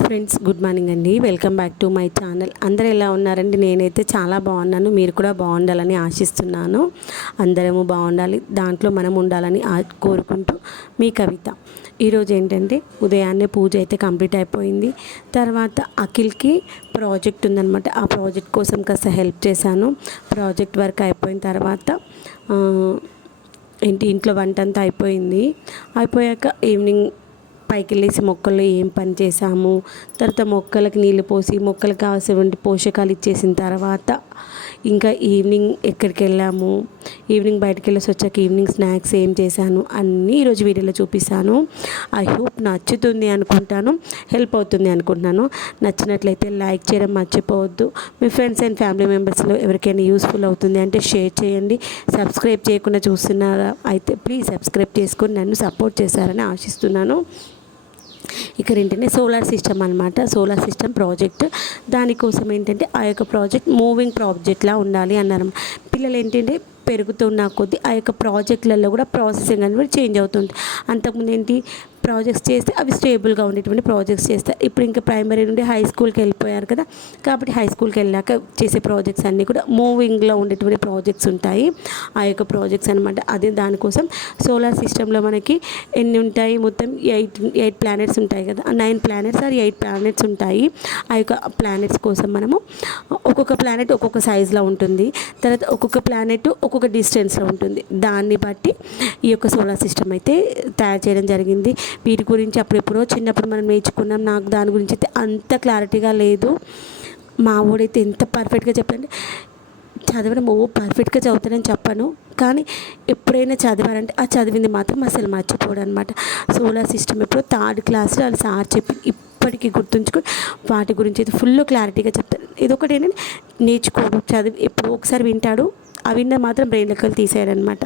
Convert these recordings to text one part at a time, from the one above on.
Friends good morning అండి. Welcome back to my channel అందరూ ఎలా ఉన్నారండి? నేనైతే చాలా బాగున్నాను. మీరు కూడా బాగుండాలని ఆశిస్తున్నాను. అందరము బాగుండాలి. దాంట్లో మనం ఉండాలని కోరుకుంటూ మీ కవిత. ఈరోజు ఏంటంటే ఉదయాన్నే పూజ అయితే కంప్లీట్ అయిపోయింది. తర్వాత అఖిల్కి ప్రాజెక్ట్ ఉందన్నమాట. ఆ ప్రాజెక్ట్ కోసం కాస్త హెల్ప్ చేశాను. ప్రాజెక్ట్ వర్క్ అయిపోయిన తర్వాత ఏంటి ఇంట్లో వంట అంతా అయిపోయింది. అయిపోయాక ఈవినింగ్ పైకి వెళ్ళేసి మొక్కల్లో ఏం పని చేసాము తర్వాత మొక్కలకు నీళ్ళు పోసి మొక్కలకు కావాల్సినటువంటి పోషకాలు ఇచ్చేసిన తర్వాత ఇంకా ఈవినింగ్ ఎక్కడికి వెళ్ళాము ఈవినింగ్ బయటకు వెళ్ళేసి వచ్చాక ఈవినింగ్ స్నాక్స్ ఏం చేశాను అన్నీ ఈరోజు వీడియోలో చూపిస్తాను. ఐ హోప్ నచ్చుతుంది అనుకుంటాను హెల్ప్ అవుతుంది అనుకుంటున్నాను. నచ్చినట్లయితే లైక్ చేయడం మర్చిపోవద్దు. మీ ఫ్రెండ్స్ అండ్ ఫ్యామిలీ మెంబర్స్లో ఎవరికైనా యూస్ఫుల్ అవుతుంది అంటే షేర్ చేయండి. సబ్స్క్రైబ్ చేయకుండా చూస్తున్నారా? అయితే ప్లీజ్ సబ్స్క్రైబ్ చేసుకొని నన్ను సపోర్ట్ చేశారని ఆశిస్తున్నాను. ఇక్కడ ఏంటంటే సోలార్ సిస్టమ్ అనమాట సోలార్ సిస్టమ్ ప్రాజెక్ట్. దానికోసం ఏంటంటే ఆ యొక్క ప్రాజెక్ట్ మూవింగ్ ప్రాజెక్ట్లా ఉండాలి అన్నారు. పిల్లలు ఏంటంటే పెరుగుతున్న కొద్దీ ఆ యొక్క ప్రాజెక్టులలో కూడా ప్రాసెసింగ్ అనేది చేంజ్ అవుతుంది అంతకుముందు ఏంటి ప్రాజెక్ట్స్ చేస్తే అవి స్టేబుల్గా ఉండేటువంటి ప్రాజెక్ట్స్ చేస్తారు ఇప్పుడు ఇంకా ప్రైమరీ నుండి హై స్కూల్కి వెళ్ళిపోయారు కదా కాబట్టి హై స్కూల్కి వెళ్ళాక చేసే ప్రాజెక్ట్స్ అన్నీ కూడా మూవింగ్లో ఉండేటువంటి ప్రాజెక్ట్స్ ఉంటాయి. ఆ యొక్క ప్రాజెక్ట్స్ అనమాట అదే దానికోసం సోలార్ సిస్టంలో మనకి ఎన్ని ఉంటాయి? మొత్తం ఎయిట్ ఎయిట్ ప్లానెట్స్ ఉంటాయి కదా nine planets or eight planets ఉంటాయి. ఆ యొక్క ప్లానెట్స్ కోసం మనము ఒక్కొక్క ప్లానెట్ ఒక్కొక్క సైజులో ఉంటుంది. తర్వాత ఒక్కొక్క ప్లానెట్ ఒక్కొక్క డిస్టెన్స్లో ఉంటుంది. దాన్ని బట్టి ఈ యొక్క సోలార్ సిస్టమ్ అయితే తయారు చేయడం జరిగింది. వీటి గురించి అప్పుడెప్పుడో చిన్నప్పుడు మనం నేర్చుకున్నాం. నాకు దాని గురించి అయితే అంత క్లారిటీగా లేదు. మా వాడైతే ఎంత పర్ఫెక్ట్గా చెప్పండి చదవడం ఓ పర్ఫెక్ట్గా చదువుతానని చెప్పను. కానీ ఎప్పుడైనా చదివారంటే ఆ చదివింది మాత్రం అసలు మర్చిపోవడం అనమాట సోలార్ సిస్టమ్ ఎప్పుడో థర్డ్ క్లాస్లో వాళ్ళు సార్ చెప్పి ఇప్పటికీ గుర్తుంచుకొని వాటి గురించి అయితే ఫుల్ క్లారిటీగా చెప్తారు. ఒకటి ఏంటంటే నేర్చుకోడు చదివి ఎప్పుడో ఒకసారి వింటాడు. ఆ విన్న మాత్రం బ్రెయిన్లోకి తీసేయాలన్నమాట.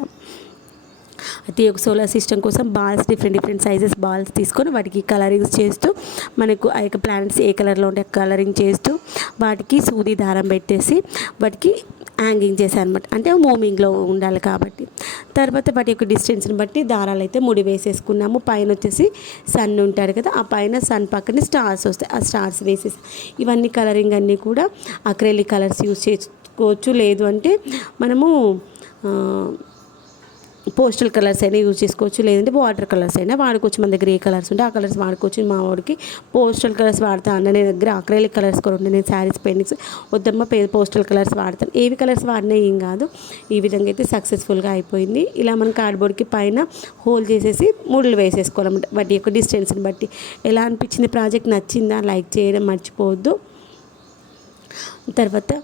అయితే ఒక సోలార్ సిస్టమ్ కోసం balls different different sizes balls తీసుకొని వాటికి కలరింగ్స్ చేస్తూ మనకు ఆ యొక్క ప్లానెట్స్ ఏ కలర్లో ఉంటే కలరింగ్ చేస్తూ వాటికి సూది దారం పెట్టేసి వాటికి హ్యాంగింగ్ చేశాను అనమాట అంటే మూవింగ్లో ఉండాలి కాబట్టి. తర్వాత వాటి యొక్క డిస్టెన్స్ని బట్టి దారాలు అయితే ముడి వేసేసుకున్నాము. పైన వచ్చేసి సన్ ఉంటాడు కదా ఆ పైన సన్ పక్కన స్టార్స్ వస్తాయి. ఆ స్టార్స్ వేసేసి ఇవన్నీ కలరింగ్ అన్నీ కూడా అక్రేలిక్ కలర్స్ యూస్ చేసుకోవచ్చు. లేదు అంటే మనము పోస్టల్ కలర్స్ అయినా యూజ్ చేసుకోవచ్చు. లేదంటే వాటర్ కలర్స్ అయినా వాడుకోవచ్చు. మన దగ్గర ఏ కలర్స్ ఉంటే ఆ కలర్స్ వాడుకోవచ్చు. మా వాడికి పోస్టల్ కలర్స్ వాడతా అన్న నేను దగ్గర అక్రైలిక్ కలర్స్ కూడా ఉన్నాయి. నేను శారీస్ పెయింటింగ్స్ వద్దమ్మ పోస్టల్ కలర్స్ వాడతాను. ఏవి కలర్స్ వాడినా ఏం కాదు. ఈ విధంగా అయితే సక్సెస్ఫుల్గా అయిపోయింది. ఇలా మనం కార్డ్బోర్డ్కి పైన హోల్ చేసేసి ముళ్ళు వేసేసుకోవాలన్నమాట. వాటి యొక్క డిస్టెన్స్ని బట్టి. ఎలా అనిపించింది? ప్రాజెక్ట్ నచ్చిందా? లైక్ చేయడం మర్చిపోవద్దు. తర్వాత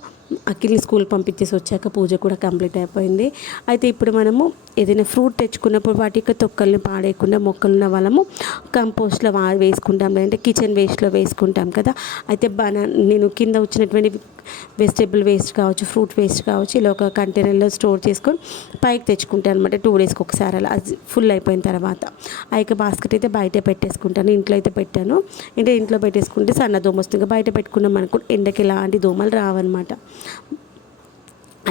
అఖిల్ని స్కూల్ పంపించేసి వచ్చాక పూజ కూడా కంప్లీట్ అయిపోయింది. అయితే ఇప్పుడు మనము ఏదైనా ఫ్రూట్ తెచ్చుకున్నప్పుడు వాటికి తొక్కల్ని పాడేయకుండా మొక్కలున్న వాళ్ళము కంపోస్ట్లో వేసుకుంటాం లేదంటే కిచెన్ వేస్ట్లో వేసుకుంటాం కదా. అయితే బనా నేను కింద వచ్చినటువంటి వెజిటేబుల్ వేస్ట్ కావచ్చు ఫ్రూట్ వేస్ట్ కావచ్చు ఇలా ఒక కంటైనర్లో స్టోర్ చేసుకొని పైకి తెచ్చుకుంటాను అనమాట టూ డేస్కి ఒకసారి అలా. అది ఫుల్ అయిపోయిన తర్వాత. ఆ యొక్క బాస్కెట్ అయితే బయట పెట్టేసుకుంటాను. ఇంట్లో అయితే పెట్టాను. అంటే ఇంట్లో పెట్టేసుకుంటే సన్న దోమ వస్తుంది. బయట పెట్టుకున్నాం అనుకో ఎండకి ఎలాంటి దోమలు రావన్నమాట.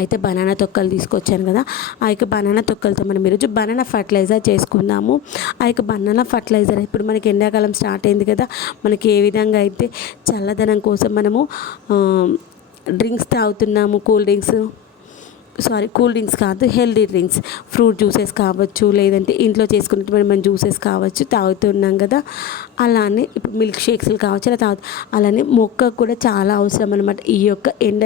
అయితే బనానా తొక్కలు తీసుకొచ్చాను కదా ఆ యొక్క బనానా తొక్కలతో మనం ఈరోజు బనానా ఫర్టిలైజర్ చేసుకుందాము. ఆ యొక్క బనానా ఫర్టిలైజర్ ఇప్పుడు మనకి ఎండాకాలం స్టార్ట్ అయింది కదా మనకి ఏ విధంగా అయితే చల్లదనం కోసం మనము drinks తాగుతున్నాము cool drinks sorry cool drinks కాదు హెల్దీ డ్రింక్స్ ఫ్రూట్ జ్యూసెస్ కావచ్చు లేదంటే ఇంట్లో చేసుకున్నటువంటి మనం జ్యూసెస్ కావచ్చు తాగుతున్నాం కదా. అలానే ఇప్పుడు మిల్క్ షేక్స్లు కావచ్చు అలా తాగు అలానే మొక్క కూడా చాలా అవసరం అనమాట ఈ యొక్క ఎండ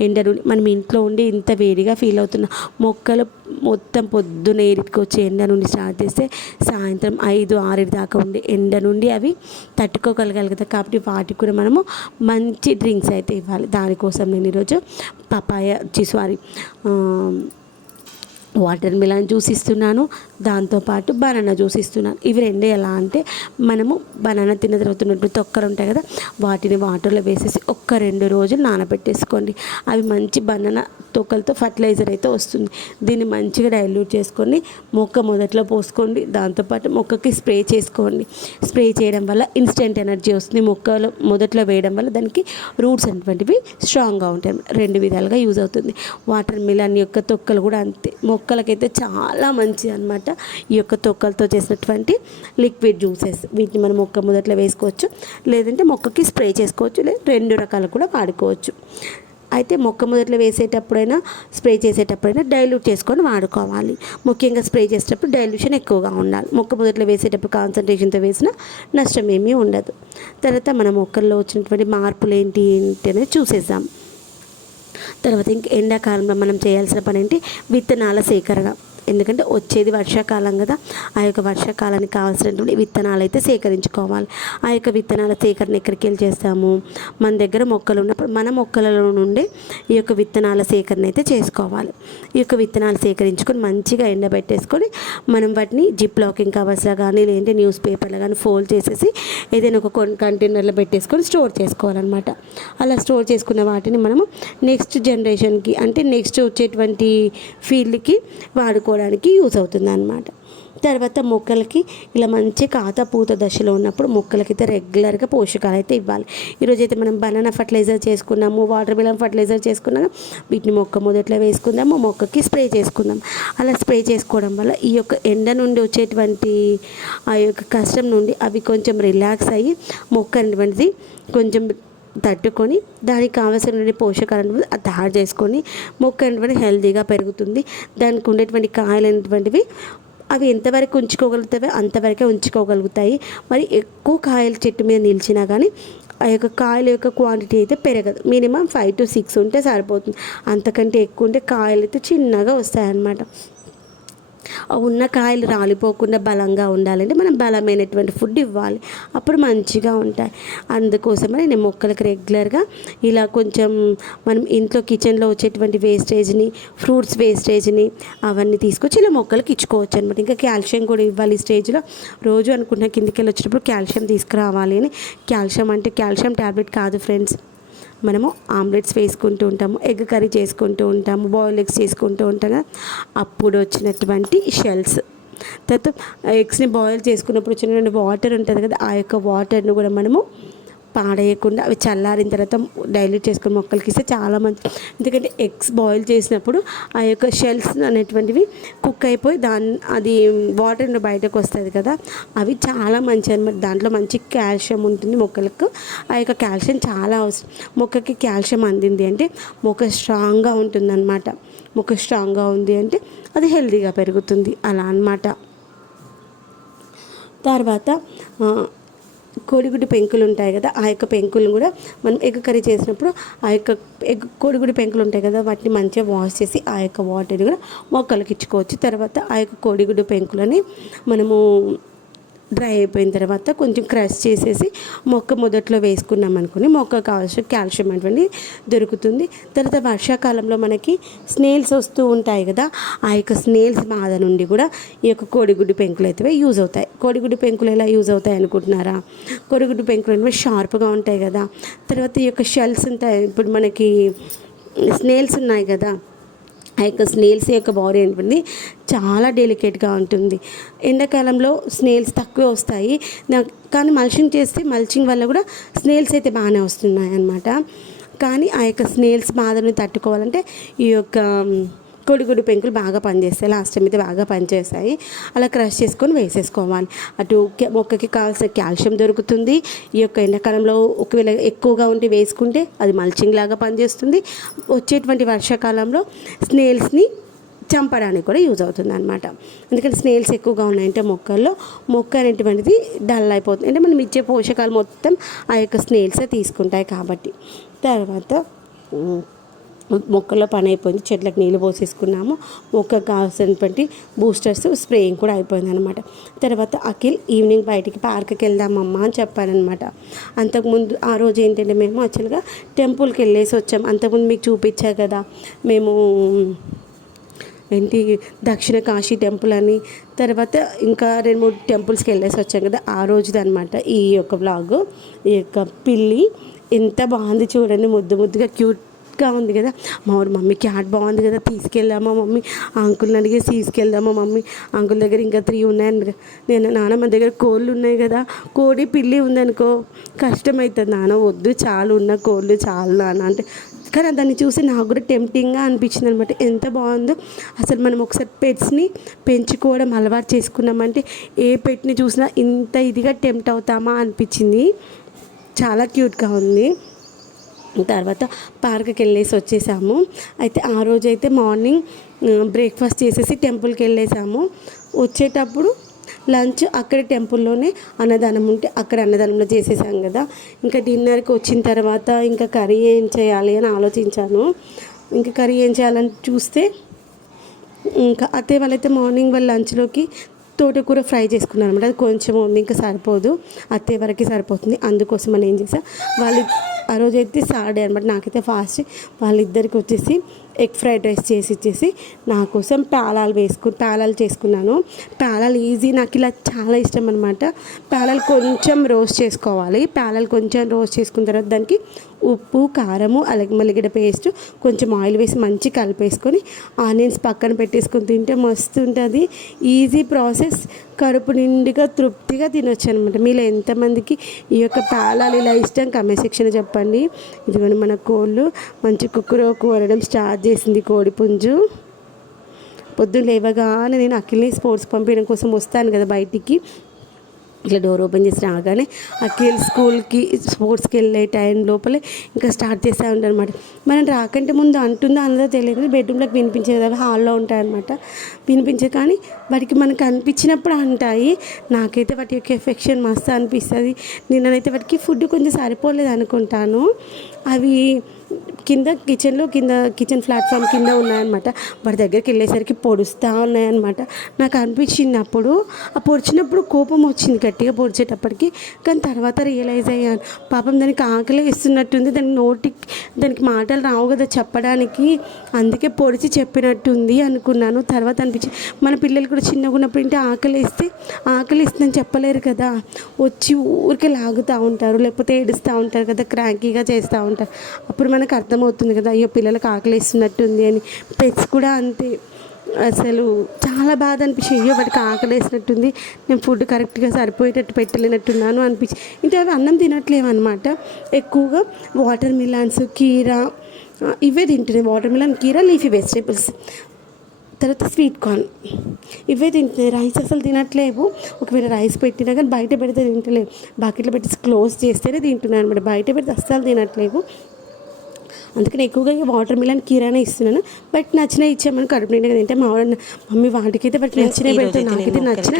ఎండ నుండి మనం ఇంట్లో ఉండి ఇంత వేడిగా ఫీల్ అవుతున్నాం మొక్కలు మొత్తం పొద్దున ఏరిటికి వచ్చి ఎండ నుండి స్టార్ట్ చేస్తే సాయంత్రం ఐదు ఆరు దాకా ఉండే ఎండ నుండి అవి తట్టుకోగలగలుగుతాయి కాబట్టి వాటికి కూడా మనము మంచి డ్రింక్స్ అయితే ఇవ్వాలి. దానికోసం నేను ఈరోజు papaya sorry watermelon juice ఇస్తున్నాను. దాంతోపాటు బనానా జ్యూస్ ఇస్తున్నాను ఇవి రెండు ఎలా అంటే మనము బనానా తిన్న తర్వాత ఉన్నటువంటి తొక్కలు ఉంటాయి కదా వాటిని వాటర్లో వేసేసి ఒక్క రెండు రోజులు నానబెట్టేసుకోండి. అవి మంచి బనానా తొక్కలతో ఫర్టిలైజర్ అయితే వస్తుంది. దీన్ని మంచిగా డైల్యూట్ చేసుకొని మొక్క మొదట్లో పోసుకోండి. దాంతోపాటు మొక్కకి స్ప్రే చేసుకోండి. స్ప్రే చేయడం వల్ల ఇన్స్టెంట్ ఎనర్జీ వస్తుంది. మొక్కలో మొదట్లో వేయడం వల్ల దానికి రూట్స్ అనేటువంటివి స్ట్రాంగ్గా ఉంటాయి. రెండు విధాలుగా యూజ్ అవుతుంది. వాటర్ మిలన్ యొక్క తొక్కలు కూడా అంతే. మొక్కలకైతే చాలా మంచిది అనమాట అనమాట. ఈ యొక్క తొక్కలతో చేసినటువంటి లిక్విడ్ జ్యూసెస్. వీటిని మనం మొక్క మొదట్లో వేసుకోవచ్చు. లేదంటే మొక్కకి స్ప్రే చేసుకోవచ్చు. లేదా రెండు రకాలు కూడా వాడుకోవచ్చు. అయితే మొక్క మొదట్లో వేసేటప్పుడైనా స్ప్రే చేసేటప్పుడైనా డైల్యూట్ చేసుకొని వాడుకోవాలి. ముఖ్యంగా స్ప్రే చేసేటప్పుడు డైల్యూషన్ ఎక్కువగా ఉండాలి. మొక్క మొదట్లో వేసేటప్పుడు కాన్సన్ట్రేషన్తో వేసినా నష్టం ఏమీ ఉండదు. తర్వాత మన మొక్కల్లో వచ్చినటువంటి మార్పులు ఏంటి ఏంటి అనేది చూసేద్దాం. తర్వాత ఇంక ఎండాకాలంలో మనం చేయాల్సిన పని ఏంటి? విత్తనాల సేకరణ. ఎందుకంటే వచ్చేది వర్షాకాలం కదా. ఆ యొక్క వర్షాకాలానికి కావాల్సినటువంటి విత్తనాలు అయితే సేకరించుకోవాలి. ఆ యొక్క విత్తనాల సేకరణ ఎక్కడికి వెళ్ళి చేస్తాము? మన దగ్గర మొక్కలు ఉన్నప్పుడు మన మొక్కలలో నుండి ఈ యొక్క విత్తనాల సేకరణ అయితే చేసుకోవాలి. ఈ యొక్క విత్తనాలు సేకరించుకొని మంచిగా ఎండబెట్టేసుకొని మనం వాటిని జిప్ లాకింగ్ కవర్స్లో కానీ లేదంటే న్యూస్ పేపర్లో కానీ ఫోల్డ్ చేసేసి ఏదైనా ఒక కంటైనర్లో పెట్టేసుకొని స్టోర్ చేసుకోవాలన్నమాట. అలా స్టోర్ చేసుకున్న వాటిని మనము నెక్స్ట్ జనరేషన్కి అంటే నెక్స్ట్ వచ్చేటువంటి ఫీల్డ్కి వాడుకోవడానికి యూజ్ అవుతుంది అనమాట తర్వాత మొక్కలకి ఇలా మంచి కాత పూత దశలో ఉన్నప్పుడు మొక్కలకి అయితే రెగ్యులర్గా పోషకాలు అయితే ఇవ్వాలి. ఈరోజు అయితే మనం బనానా ఫర్టిలైజర్ చేసుకున్నాము వాటర్ మిలన్ ఫర్టిలైజర్ చేసుకున్నాము వీటిని మొక్క మొదట్లో వేసుకుందాము మొక్కకి స్ప్రే చేసుకుందాం. అలా స్ప్రే చేసుకోవడం వల్ల ఈ యొక్క ఎండ నుండి వచ్చేటువంటి ఆ యొక్క కష్టం నుండి అవి కొంచెం రిలాక్స్ అయ్యి మొక్క అనేటువంటిది కొంచెం తట్టుకొని దానికి కావాల్సిన పోషకాలను తయారు చేసుకొని మొక్క అనేటువంటి హెల్తీగా పెరుగుతుంది. దానికి ఉండేటువంటి కాయలు అనేటువంటివి అవి ఎంతవరకు ఉంచుకోగలుగుతావో అంతవరకే ఉంచుకోగలుగుతాయి. మరి ఎక్కువ కాయలు చెట్టు మీద నిలిచినా కానీ ఆ యొక్క కాయల యొక్క క్వాంటిటీ అయితే పెరగదు. మినిమం ఫైవ్ టు సిక్స్ ఉంటే సరిపోతుంది. అంతకంటే ఎక్కువ ఉంటే కాయలు అయితే చిన్నగా వస్తాయన్నమాట. ఉన్న కాయలు రాలిపోకుండా బలంగా ఉండాలంటే మనం బలమైనటువంటి ఫుడ్ ఇవ్వాలి. అప్పుడు మంచిగా ఉంటాయి. అందుకోసమని నేను మొక్కలకు రెగ్యులర్గా ఇలా కొంచెం మనం ఇంట్లో కిచెన్లో వచ్చేటువంటి వేస్టేజ్ని ఫ్రూట్స్ వేస్టేజ్ని అవన్నీ తీసుకొచ్చి ఇలా మొక్కలకి ఇచ్చుకోవచ్చు అనమాట ఇంకా కాల్షియం కూడా ఇవ్వాలి ఈ స్టేజ్లో రోజు అనుకుంటున్నా కిందికి వెళ్ళి వచ్చినప్పుడు కాల్షియం తీసుకురావాలి అని. కాల్షియం అంటే కాల్షియం ట్యాబ్లెట్ కాదు ఫ్రెండ్స్ మనము ఆమ్లెట్స్ వేసుకుంటూ ఉంటాము ఎగ్ కర్రీ చేసుకుంటూ ఉంటాము బాయిల్ ఎగ్స్ చేసుకుంటూ ఉంటాం కదా. అప్పుడు వచ్చినటువంటి షెల్స్ తర్వాత ఎగ్స్ని బాయిల్ చేసుకున్నప్పుడు వచ్చినటువంటి వాటర్ ఉంటుంది కదా ఆ యొక్క వాటర్ను కూడా మనము పాడేయకుండా అవి చల్లారిన తర్వాత డైల్యూట్ చేసుకుని మొక్కలకి ఇస్తే చాలా మంచి ఎందుకంటే ఎగ్స్ బాయిల్ చేసినప్పుడు ఆ యొక్క షెల్స్ అనేటువంటివి కుక్ అయిపోయి దాని అది వాటర్ బయటకు వస్తుంది కదా అవి చాలా మంచి అనమాట. దాంట్లో మంచి కాల్షియం ఉంటుంది మొక్కలకు. ఆ యొక్క కాల్షియం చాలా అవసరం. మొక్కకి కాల్షియం అందింది అంటే మొక్క స్ట్రాంగ్గా ఉంటుందన్నమాట. మొక్క స్ట్రాంగ్గా ఉంది అంటే అది హెల్తీగా పెరుగుతుంది. అలా అన్నమాట. తర్వాత కోడిగుడ్డు పెంకులు ఉంటాయి కదా ఆ యొక్క పెంకులను కూడా మనం ఎగ్ కర్రీ చేసినప్పుడు ఆ యొక్క ఎగ్ కోడిగుడ్డు పెంకులు ఉంటాయి కదా వాటిని మంచిగా వాష్ చేసి ఆ యొక్క వాటర్ని కూడా మొక్కలకి ఇచ్చుకోవచ్చు. తర్వాత ఆ యొక్క కోడిగుడ్డు పెంకులని మనము డ్రై అయిపోయిన తర్వాత కొంచెం క్రష్ చేసేసి మొక్క మొదట్లో వేసుకున్నాం అనుకుని మొక్క కావాల్సిన కాల్షియం అటువంటి దొరుకుతుంది. తర్వాత వర్షాకాలంలో మనకి స్నేల్స్ వస్తూ ఉంటాయి కదా ఆ యొక్క స్నేల్స్ బాధ నుండి కూడా ఈ యొక్క కోడిగుడ్డు పెంకులు అయితే యూజ్ అవుతాయి. కోడిగుడ్డు పెంకులు ఎలా యూజ్ అవుతాయి అనుకుంటున్నారా? కోడిగుడ్డు పెంకులు అనేవి షార్ప్గా ఉంటాయి కదా. తర్వాత ఈ యొక్క షెల్స్ ఉంటాయి. ఇప్పుడు మనకి స్నేల్స్ ఉన్నాయి కదా ఆ యొక్క స్నేల్స్ యొక్క బాడీ ఉంటుంది చాలా డెలికేట్గా ఉంటుంది. ఎండాకాలంలో స్నేల్స్ తక్కువే వస్తాయి. కానీ మల్చింగ్ చేస్తే మల్చింగ్ వల్ల కూడా స్నేల్స్ అయితే బాగానే వస్తున్నాయి అన్నమాట కానీ ఆ యొక్క స్నేల్స్ బాధని తట్టుకోవాలంటే ఈ యొక్క కోడిగుడ్డు పెంకులు బాగా పనిచేస్తాయి. లాస్ట్ టైం అయితే బాగా పనిచేస్తాయి అలా క్రష్ చేసుకొని వేసేసుకోవాలి. అటు మొక్కకి కావాల్సిన కాల్షియం దొరుకుతుంది. ఈ యొక్క ఎండాకాలంలో ఒకవేళ ఎక్కువగా ఉంటే వేసుకుంటే అది మల్చింగ్ లాగా పనిచేస్తుంది. వచ్చేటువంటి వర్షాకాలంలో స్నేల్స్ని చంపడానికి కూడా యూజ్ అవుతుంది అనమాట ఎందుకంటే స్నేల్స్ ఎక్కువగా ఉన్నాయంటే మొక్కల్లో మొక్క అనేటువంటిది డల్ అయిపోతుంది. అంటే మనం ఇచ్చే పోషకాలు మొత్తం ఆ యొక్క స్నేల్సే తీసుకుంటాయి కాబట్టి. తర్వాత ఉమ్, మొక్కల్లో పని అయిపోయింది చెట్లకు నీళ్ళు పోసేసుకున్నాము. మొక్క కావాల్సినటువంటి బూస్టర్స్ స్ప్రేయింగ్ కూడా అయిపోయింది అనమాట తర్వాత అఖిల్ ఈవినింగ్ బయటికి పార్క్కి వెళ్దామమ్మా అని చెప్పారనమాట అంతకుముందు ఆ రోజు ఏంటంటే మేము యాక్చువల్గా టెంపుల్కి వెళ్ళేసి వచ్చాం. అంతకుముందు మీకు చూపించా కదా మేము ఏంటి దక్షిణ కాశీ టెంపుల్ అని. తర్వాత ఇంకా రెండు మూడు టెంపుల్స్కి వెళ్ళేసి వచ్చాం కదా ఆ రోజుది అనమాట ఈ యొక్క బ్లాగ్ ఈ యొక్క పిల్లి ఎంత బాగుంది చూడండి. ముద్దు ముద్దుగా క్యూట్ క్యూట్గా ఉంది కదా. మా ఊరు మమ్మీ క్యాట్ బాగుంది కదా. తీసుకెళ్దామా మమ్మీ? అంకుల్ని అడిగేసి తీసుకెళ్దామా మమ్మీ? అంకుల్ దగ్గర ఇంకా త్రీ ఉన్నాయని నేను నాన్న మన దగ్గర కోళ్ళు ఉన్నాయి కదా. కోడి పిల్లి ఉందనుకో కష్టమవుతుంది నాన్న. వద్దు చాలు ఉన్న కోళ్ళు చాలు నాన్న అంటే. కానీ దాన్ని చూసి నాకు కూడా టెంప్టింగ్గా అనిపించింది అనమాట ఎంత బాగుందో. అసలు మనం ఒకసారి పెట్స్ని పెంచుకోవడం అలవాటు చేసుకున్నామంటే ఏ పెట్ని చూసినా ఇంత ఇదిగా టెంప్ట్ అవుతామా అనిపించింది. చాలా క్యూట్గా ఉంది. తర్వాత పార్క్కి వెళ్ళేసి వచ్చేసాము. అయితే ఆ రోజైతే మార్నింగ్ బ్రేక్ఫాస్ట్ చేసేసి టెంపుల్కి వెళ్ళేసాము వచ్చేటప్పుడు లంచ్ అక్కడ టెంపుల్లోనే అన్నదానం ఉంటే అక్కడ అన్నదానంలో చేసేసాం కదా. ఇంకా డిన్నర్కి వచ్చిన తర్వాత ఇంకా కర్రీ ఏం చేయాలి అని ఆలోచించాను. ఇంకా కర్రీ ఏం చేయాలని చూస్తే ఇంకా అతే వాళ్ళైతే మార్నింగ్ వాళ్ళ లంచ్లోకి తోటకూర ఫ్రై చేసుకున్నాను అనమాట అది కొంచెం ఉంది ఇంకా సరిపోదు. అత్తే వరకు సరిపోతుంది. అందుకోసం అని ఏం చేసా వాళ్ళు ఆ రోజు అయితే సాటర్డే అనమాట నాకైతే ఫాస్ట్ వాళ్ళిద్దరికి వచ్చేసి ఎగ్ ఫ్రైడ్ రైస్ చేసి ఇచ్చేసి నా కోసం పేలాలు వేసుకు పేలాలు చేసుకున్నాను. పేలాలు ఈజీ నాకు ఇలా చాలా ఇష్టం అనమాట పేలాలు కొంచెం రోస్ట్ చేసుకోవాలి. పేలాలు కొంచెం రోస్ట్ చేసుకున్న తర్వాత దానికి ఉప్పు కారము అలాగే మల్లిగడ్డ పేస్ట్ కొంచెం ఆయిల్ వేసి మంచి కలిపేసుకొని ఆనియన్స్ పక్కన పెట్టేసుకొని తింటే మస్తు ఉంటుంది. Easy process. కడుపు నిండుగా తృప్తిగా తినొచ్చు అనమాట మీలో ఎంతమందికి ఈ యొక్క పేలాలు ఇలా ఇష్టం? కమెంట్ సెక్షన్ చెప్పండి. ఇదిగోండి మన కోళ్ళు. మంచి కుక్కరో కూరడం స్టార్ట్ చేసింది కోడిపుంజు పొద్దున్న లేవగానే నేను అఖిల్ని స్పోర్ట్స్ పంపించడం కోసం వస్తాను కదా బయటికి. ఇట్లా డోర్ ఓపెన్ చేసి రాగానే అఖిల్ స్కూల్కి స్పోర్ట్స్కి వెళ్ళే టైం లోపలే ఇంకా స్టార్ట్ చేస్తూ ఉంటాను అనమాట మనం రాకంటే ముందు అంటుందో అన్నదో తెలియదు. బెడ్రూమ్లోకి వినిపించేది అవి హాల్లో ఉంటాయన్నమాట. వినిపించే కానీ వాటికి మనకు అనిపించినప్పుడు అంటాయి. నాకైతే వాటి యొక్క ఎఫెక్షన్ మస్తు అనిపిస్తుంది. నిన్ననైతే వాటికి ఫుడ్ కొంచెం సరిపోలేదు అనుకుంటాను అవి కింద కిచెన్లో కింద కిచెన్ ప్లాట్ఫామ్ కింద ఉన్నాయన్నమాట. వాటి దగ్గరికి వెళ్ళేసరికి పొడుస్తూ ఉన్నాయన్నమాట. నాకు అనిపించింది అప్పుడు. ఆ పొడిచినప్పుడు కోపం వచ్చింది గట్టిగా పొడిచేటప్పటికి. కానీ తర్వాత రియలైజ్ అయ్యాను. పాపం దానికి ఆకలి వేస్తున్నట్టుంది. దానికి నోటి దానికి మాటలు రావు కదా చెప్పడానికి. అందుకే పొడిచి చెప్పినట్టుంది అనుకున్నాను. తర్వాత అనిపించింది మన పిల్లలు కూడా చిన్నగా ఉన్నప్పుడు ఏంటి? ఆకలి వేస్తే ఆకలి ఇస్తుందని చెప్పలేరు కదా. వచ్చి ఊరికే లాగుతూ ఉంటారు. లేకపోతే ఏడుస్తూ ఉంటారు కదా. క్రాంకీగా చేస్తూ ఉంటారు. అప్పుడు మనకు అర్థమవుతుంది కదా అయ్యో పిల్లలకు ఆకలిస్తున్నట్టుంది అని. పెట్స్ కూడా అంతే. అసలు చాలా బాధ అనిపించింది. అయ్యో వాటికి ఆకలి వేసినట్టుంది నేను ఫుడ్ కరెక్ట్గా సరిపోయేటట్టు పెట్టలేనట్టున్నాను అనిపించి ఇంకా అవి అన్నం తినట్లేవు అనమాట ఎక్కువగా వాటర్ మిలాన్స్ కీరా ఇవే తింటున్నాయి వాటర్ మిలన్ కీరా లీఫీ వెజిటేబుల్స్ తర్వాత స్వీట్ కార్న్ ఇవే తింటున్నాయి రైస్ అసలు తినట్లేవు. ఒకవేళ రైస్ పెట్టినా కానీ బయట పెడితే తింటలేవు బకెట్లో పెట్టి క్లోజ్ చేస్తేనే తింటున్నాను అనమాట బయట పెడితే అస్సలు తినట్లేవు. అందుకని ఎక్కువగా ఈ వాటర్ మిలన్ కీరానే ఇస్తున్నాను బట్ నచ్చిన ఇచ్చామని కడుపు నిండుగా తింటే మా మమ్మీ వాటికైతే బట్ నచ్చినవి పెడతాను నాకైతే నచ్చిన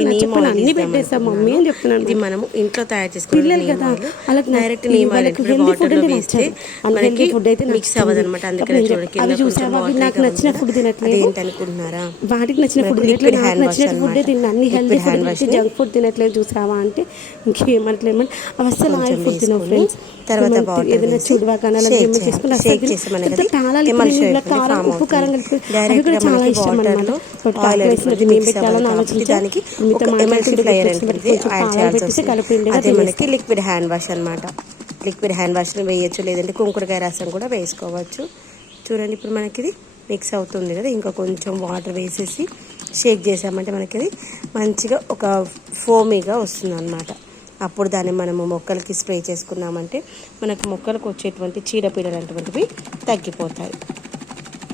అన్ని పెట్టేస్తాం మమ్మీ అని చెప్తున్నాను ఇది మనము ఇంట్లో తయారు చేసుకునే పిల్లలు కదా వాళ్ళకి డైరెక్ట్ ఆయిల్ వాళ్ళకి అంటే. మనకి Unhealthy food అయితే మిక్స్. అవ్వదు అనమాట అందుకని అవి చూసావా? నాకు నచ్చిన food తినట్లేదు. అనుకుంటున్నారా వాటికి నచ్చిన ఫుడ్ తినట్లేదు నాకు నచ్చిన ఫుడ్. తిన్నా అన్ని wash ఫుడ్ జంక్ ఫుడ్ తినట్లేదు చూసావా అంటే ఇంకేమనట్లేదు అవి అస్సలు ఆయిల్ ఫుడ్ తినవు ఫ్రెండ్స్ తర్వాత ఏదైనా చూడవా కానీ అలా. చేసుకుని కారం ఉప్పు కారం. కలిపి కూడా చాలా ఇష్టం అనమాట అదే మనకి. లిక్విడ్ హ్యాండ్ వాష్ అనమాట లిక్విడ్ హ్యాండ్ వాష్ వేయచ్చు లేదంటే కుంకుడుకాయ రసం కూడా వేసుకోవచ్చు. చూడండి ఇప్పుడు మనకి ఇది మిక్స్ అవుతుంది కదా. ఇంకా కొంచెం వాటర్ వేసేసి షేక్ చేసామంటే మనకి ఇది మంచిగా ఒక ఫోమీగా వస్తుంది అనమాట అప్పుడు దాన్ని మనము మొక్కలకి స్ప్రే చేసుకున్నామంటే మనకు మొక్కలకు వచ్చేటువంటి చీడపీడలు అటువంటివి తగ్గిపోతాయి.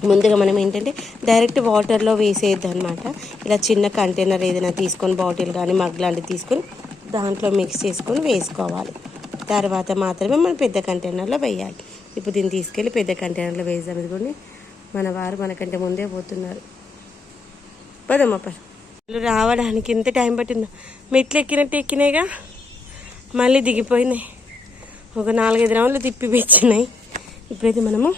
ముందుగా మనం ఏంటంటే డైరెక్ట్ వాటర్లో వేసేయద్దు అనమాట ఇలా చిన్న కంటైనర్ ఏదైనా తీసుకొని బాటిల్ కానీ మగ్ లాంటివి తీసుకొని దాంట్లో మిక్స్ చేసుకొని వేసుకోవాలి. తర్వాత మాత్రమే మనం పెద్ద కంటైనర్లో వేయాలి. ఇప్పుడు దీన్ని తీసుకెళ్ళి పెద్ద కంటైనర్లో వేద్దాం. ఇదిగోండి. మన వారు మనకంటే ముందే పోతున్నారు. పదమ్మ పద. రావడానికి ఎంత టైం పట్టిందో? మెట్లు ఎక్కినట్టు ఎక్కినాయిగా? మళ్ళీ దిగిపోయినాయి. ఒక నాలుగైదు రౌండ్లు తిప్పి పెంచినాయి ఇప్పుడైతే మనము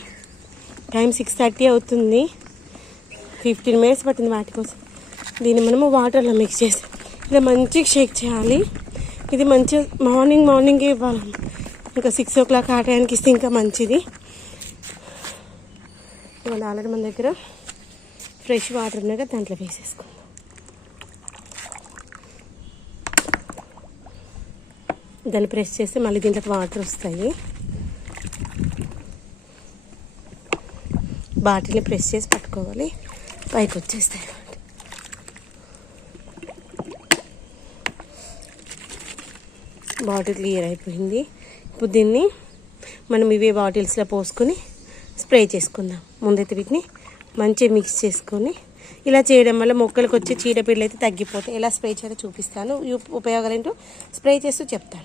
టైం సిక్స్ థర్టీ అవుతుంది. ఫిఫ్టీన్ మినిట్స్ పట్టింది వాటి కోసం. దీన్ని మనము వాటర్లో మిక్స్ చేసి ఇలా మంచిగా షేక్ చేయాలి. ఇది మంచిగా మార్నింగ్ మార్నింగే ఇవ్వాలి. ఇంకా సిక్స్ ఓ క్లాక్ ఆ టైంకి ఇస్తే ఇంకా మంచిది. ఇవాళ ఆల్రెడీ మన దగ్గర ఫ్రెష్ వాటర్ ఉన్నాయి కదా దాంట్లో వేసేసుకుందాం దాన్ని ప్రెస్ చేస్తే మళ్ళీ దీంట్లోకి వాటర్ వస్తాయి. బాటిల్ని ప్రెస్ చేసి పట్టుకోవాలి. పైకి వచ్చేస్తాయి అన్నమాట. బాటిల్ క్లియర్ అయిపోయింది. ఇప్పుడు దీన్ని మనం ఇవే బాటిల్స్లో పోసుకొని స్ప్రే చేసుకుందాం. ముందైతే వీటిని మంచిగా మిక్స్ చేసుకొని ఇలా చేయడం వల్ల మొక్కలకు వచ్చే చీడపీడలు అయితే తగ్గిపోతాయి. ఎలా స్ప్రే చేయాలో చూపిస్తాను. ఉపయోగాలు ఏంటో స్ప్రే చేస్తూ చెప్తాను.